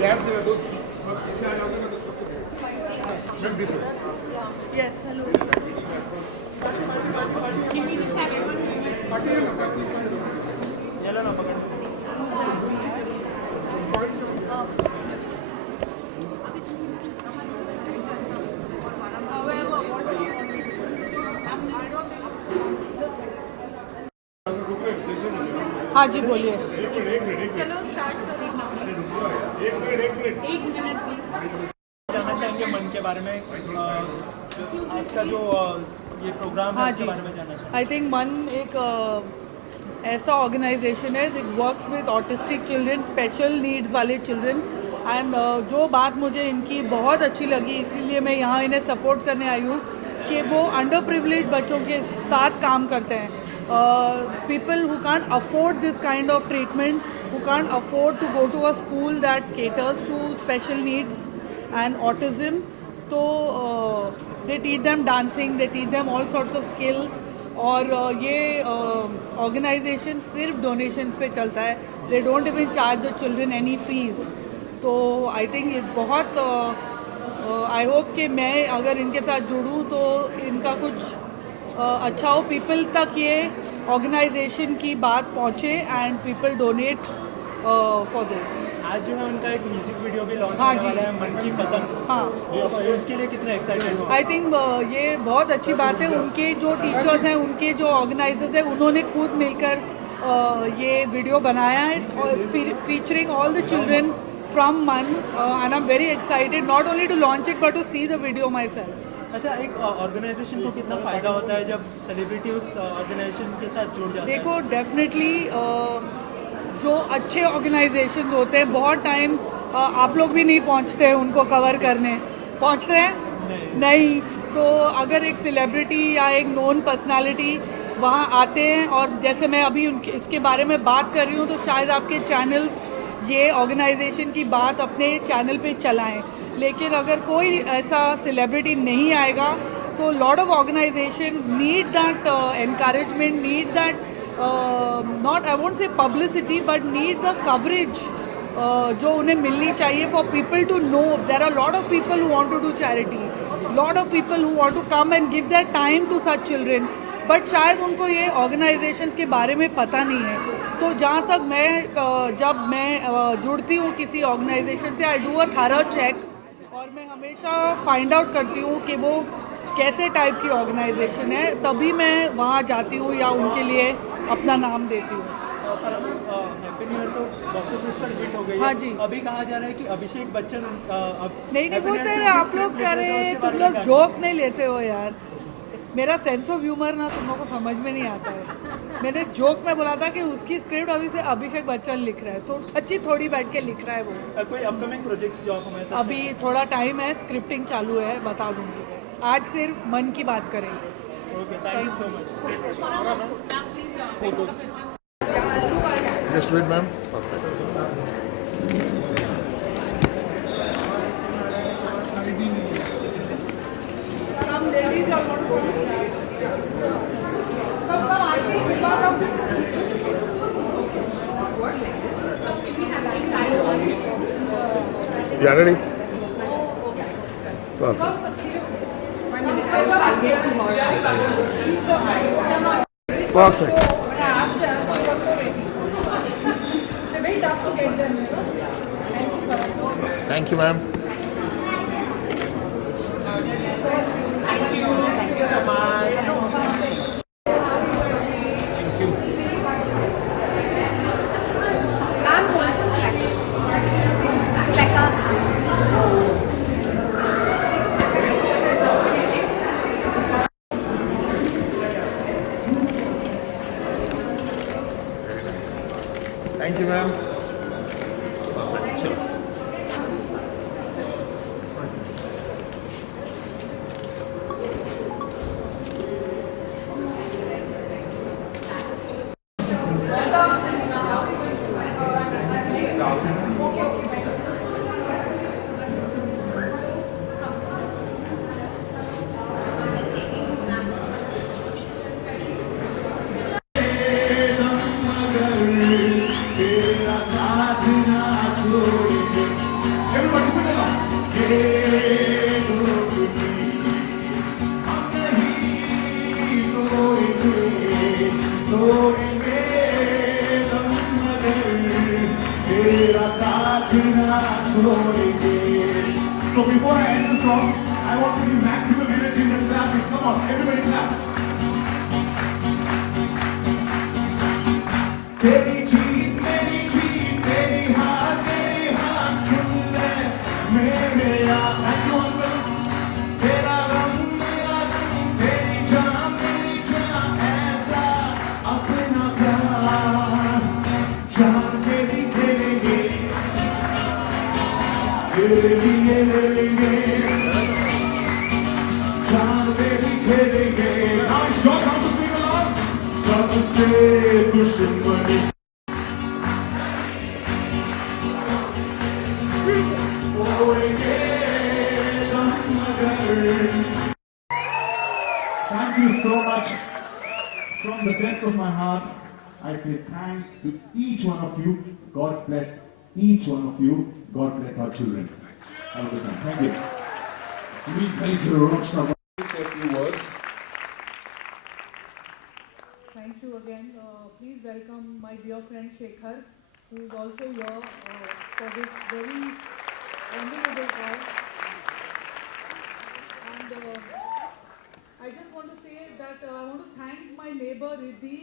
Gap दे दो, बस ऐसे आ जाओगे ना तो सबको ma'am this way. Yes, hello. चलो ना पकड़। हाँ जी बोलिए। चलो स्टार्ट करें। एक मिनट प्लीज। जानना चाहेंगे मन के बारे में, आज का जो ये प्रोग्राम है हाँ उसके जी, बारे में जानना चाहेंगे। आई थिंक मन एक ऐसा ऑर्गेनाइजेशन है that works with autistic children, special needs वाले चिल्ड्रन। एंड जो बात मुझे इनकी बहुत अच्छी लगी, इसीलिए मैं यहाँ इन्हें सपोर्ट करने आई हूँ कि वो अंडर प्रिविलेज बच्चों के साथ काम करते हैं। People who can't afford this kind of treatment, who can't afford to go to a school that caters to special needs and autism. So they teach them dancing, they teach them all sorts of skills. और ये organisation सिर्फ donations पे चलता है. They don't even charge the children any fees. तो I think ये बहुत I hope कि मैं अगर इनके साथ जुड़ूँ तो इनका कुछ अच्छा हो, पीपल तक ये ऑर्गेनाइजेशन की बात पहुँचे and people donate for this. आज जो है उनका एक म्यूजिक वीडियो भी लॉन्च हाँ होने जी. वाला है, मन की पतंग. हाँ, तो उसके लिए कितने एक्साइटेड हो? आई थिंक ये बहुत अच्छी बात है. उनके जो टीचर्स हैं, उनके जो ऑर्गेनाइजर्स हैं, उन्होंने खुद मिलकर ये वीडियो बनाया है featuring all the children from मन. And I am very excited not only to launch it but to see the video myself. अच्छा, एक ऑर्गेनाइजेशन को कितना फ़ायदा होता है जब सेलिब्रिटी उस ऑर्गेनाइजेशन के साथ जुड़ जाते हैं? देखो, डेफिनेटली जो अच्छे ऑर्गेनाइजेशन होते हैं, बहुत टाइम आप लोग भी नहीं पहुंचते हैं उनको कवर करने. पहुंचते हैं? नहीं. तो अगर एक सेलिब्रिटी या एक नोन पर्सनालिटी वहाँ आते हैं और जैसे मैं अभी उनके इसके बारे में बात कर रही हूँ, तो शायद आपके चैनल्स ये ऑर्गेनाइजेशन की बात अपने चैनल पे चलाएं. लेकिन अगर कोई ऐसा सेलिब्रिटी नहीं आएगा तो lot of organisations need that encouragement, need that not I won't say publicity but need the coverage जो उन्हें मिलनी चाहिए for people to know. There are lot of people who want to do charity, lot of people who want to come and give their time to such children, but शायद उनको ये organisations के बारे में पता नहीं है. तो जहाँ तक मैं जब मैं जुड़ती हूँ किसी ऑर्गेनाइजेशन से, I do a thorough check और मैं हमेशा फाइंड आउट करती हूँ कि वो कैसे टाइप की ऑर्गेनाइजेशन है, तभी मैं वहाँ जाती हूँ या उनके लिए अपना नाम देती हूँ. हैप्पी न्यू ईयर तो बॉक्स ऑफिस पर हिट हो गई है. हाँ जी. अभी कहा जा रहा है कि अभिषेक बच्चन नहीं बोलते रहे आप लोग, कह रहे हैं तुम लोग जोक नहीं लेते हो यार. मेरा सेंस ऑफ ह्यूमर ना तुम लोगों को समझ में नहीं आता है. मैंने जोक में बोला था कि उसकी स्क्रिप्ट अभी से अभिषेक बच्चन लिख रहा है, तो सच्ची थोड़ी बैठ के लिख रहा है वो. कोई अपकमिंग प्रोजेक्ट्स जो आपको मैं अभी थोड़ा टाइम है, स्क्रिप्टिंग चालू है, बता दूंगी. आज सिर्फ मन की बात करेंगे. Okay, thank you so much. Just wait, ma'am. Perfect. Yeah, ready? Perfect. Perfect. Thank you, ma'am. Thank you, ma'am. Perfect. So before I end the song, I want to give maximum energy in the clapping. Come on, everybody clap. तेरी जीत तेरी हार सुन ले मेरे यार. Thank you, uncle. तेरा रंग मेरा रंग, तेरी जान ऐसा अपना प्यार जान तेरी खेलेंगे तेरे लिए लेंगे जान तेरी खेलेंगे. Now it's your time to sing along. सबसे दुश्मनी Thank you so much. From the depth of my heart, I say thanks to each one of you. God bless each one of you. God bless our children. Have a good time. Thank you. Sweet Major Rockstar. Say a few words. Thank you again. Please welcome my dear friend Shekhar, who is also here for this very honorable cause. And I just want to say that I want to thank my neighbor Riddhi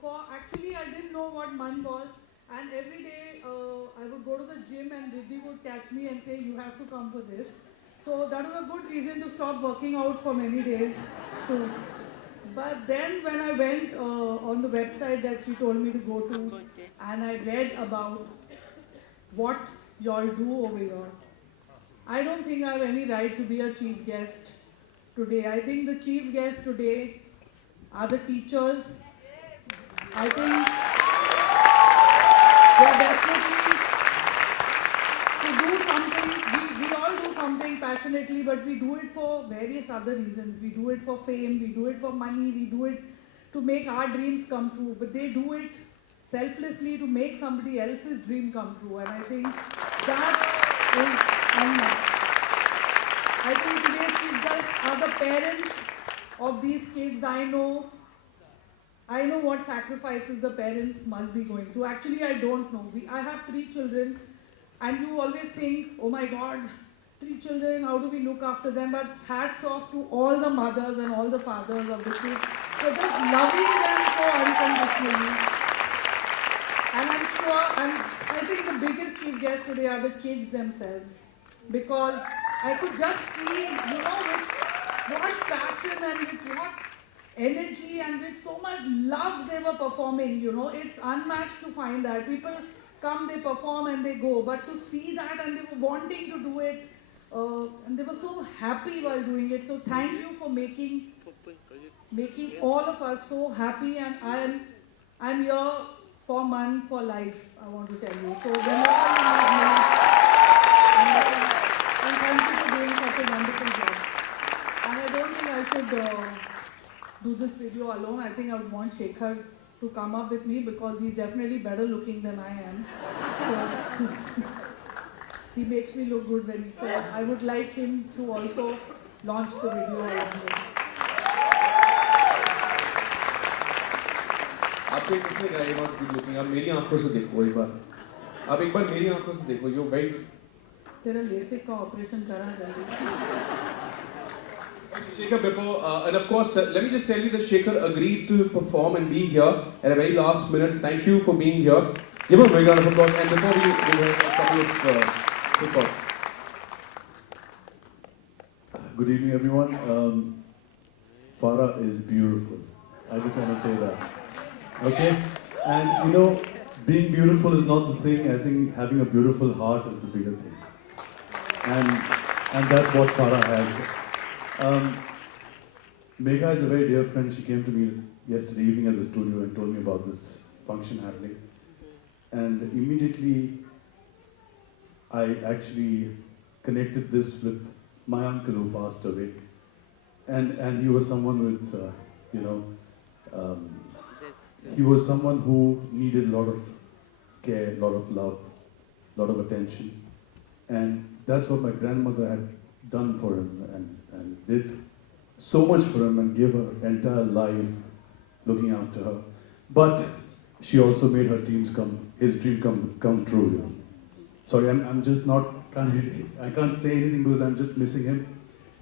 for actually I didn't know what man was, and every day I would go to the gym and Riddhi would catch me and say you have to come for this. So that was a good reason to stop working out for many days too. But then when I went on the website that she told me to go to, and I read about what y'all do over here, I don't think I have any right to be a chief guest today. I think the chief guests today are the teachers. I think they are definitely to do something. We all do something passionately, but we do it for various other reasons. We do it for fame, we do it for money, we do it to make our dreams come true. But they do it selflessly to make somebody else's dream come true. And I think that is unmatched. I think today's kids are the parents of these kids. I know what sacrifices the parents must be going through. Actually, I don't know. I have 3 children, and you always think, oh my God, 3 children, how do we look after them? But hats off to all the mothers and all the fathers of the kids for just loving them so unconditionally. And I'm sure, I think the biggest chief guests today are the kids themselves, because I could just see, with what passion and with what energy and with so much love they were performing. It's unmatched to find that. People come, they perform and they go, but to see that and they were wanting to do it, and they were so happy while doing it. So thank you for making all of us so happy, and I'm here for Man for life, I want to tell you. So whenever you need me, and thank you for doing such a wonderful job. And I don't think I should do this video alone. I think I would want Shekhar to come up with me, because he's definitely better looking than I am. So he makes me look good when he says. I would like him to also launch the video along with me. आपको किसने कहा ये not good looking? आप मेरी आंखों से देखो एक बार. आप एक बार मेरी आंखों से देखो. You very good. तेरा लेसिक का ऑपरेशन करा जल्दी. Shekhar, before, and of course, let me just tell you that Shekhar agreed to perform and be here at a very last minute. Thank you for being here. Give him a big round of applause. And before we have a couple of quick thoughts. Good evening, everyone. Farah is beautiful. I just want to say that. Okay? And being beautiful is not the thing. I think having a beautiful heart is the bigger thing. And that's what Farah has. Megha is a very dear friend. She came to me yesterday evening at the studio and told me about this function happening. And immediately, I actually connected this with my uncle who passed away. And he was someone with, he was someone who needed a lot of care, a lot of love, a lot of attention. And that's what my grandmother had done for him and did so much for him and gave her entire life looking after her. But she also made his dream come true. Sorry, I'm just not I can't say anything because I'm just missing him.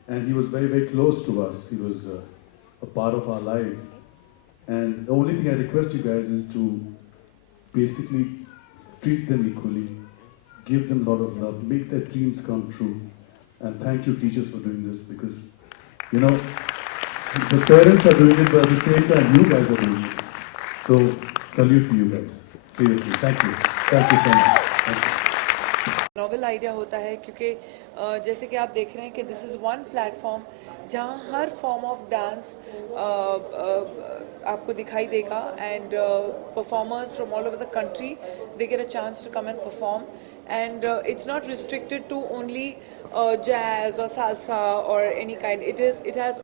And he was very, very close to us. He was a part of our lives. And the only thing I request you guys is to basically treat them equally, give them a lot of love, make their dreams come true. And thank you, teachers, for doing this, because, you know, the parents are doing it, but at the same time, you guys are doing it. So, salute to you guys. Seriously, thank you. Thank you so much. Thank you. Novel idea होता है क्योंकि जैसे कि आप देख रहे हैं कि दिस इज़ वन प्लेटफॉर्म जहां हर फॉर्म ऑफ डांस आपको दिखाई देगा and performers from all over the country they get a chance to come and perform and it's not restricted to only jazz or salsa or any kind. It has